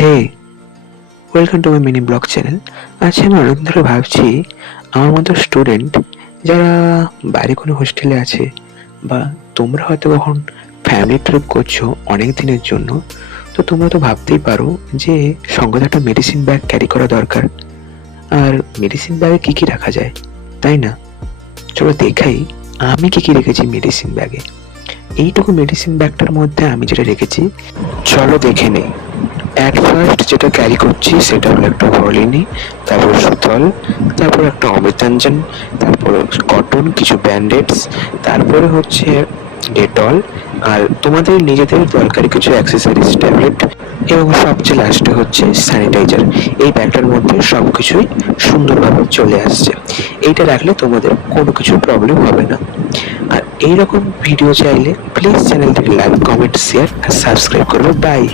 Hey, welcome to my mini blog channel. আচ্ছা, আমি অনেকদিন ধরে ভাবছি আমার মতো স্টুডেন্ট যারা বাইরে কোনো হোস্টেলে আছে, বা তোমরা হয়তো কখন ফ্যামিলি ট্রিপ করছো অনেক দিনের জন্য, তো তোমরা তো ভাবতেই পারো যে সঙ্গে একটা মেডিসিন ব্যাগ ক্যারি করা দরকার। আর মেডিসিন ব্যাগে কী কী রাখা যায়, তাই না? চলো দেখাই আমি কী কী রেখেছি মেডিসিন ব্যাগে। এইটুকু মেডিসিন ব্যাগটার মধ্যে আমি যেটা রেখেছি, চলো দেখে নেই। অ্যাট ফার্স্ট যেটা ক্যারি করছি সেটা হলো একটা ভলিনি, তারপর সুতল, তারপর একটা অমিতাঞ্জন, তারপর কটন, কিছু ব্যান্ডেডস, তারপরে হচ্ছে ডেটল, আর তোমাদের নিজেদের দরকারি কিছু অ্যাক্সেসরিজ, ট্যাবলেট, এবং সবচেয়ে লাস্টে হচ্ছে স্যানিটাইজার। এই ব্যাগটার মধ্যে সব কিছুই সুন্দরভাবে চলে আসছে। এইটা রাখলে তোমাদের কোনো কিছু প্রবলেম হবে না। আর এইরকম ভিডিও চাইলে প্লিজ চ্যানেলটিকে লাইক, কমেন্ট, শেয়ার আর সাবস্ক্রাইব করবে। বাই।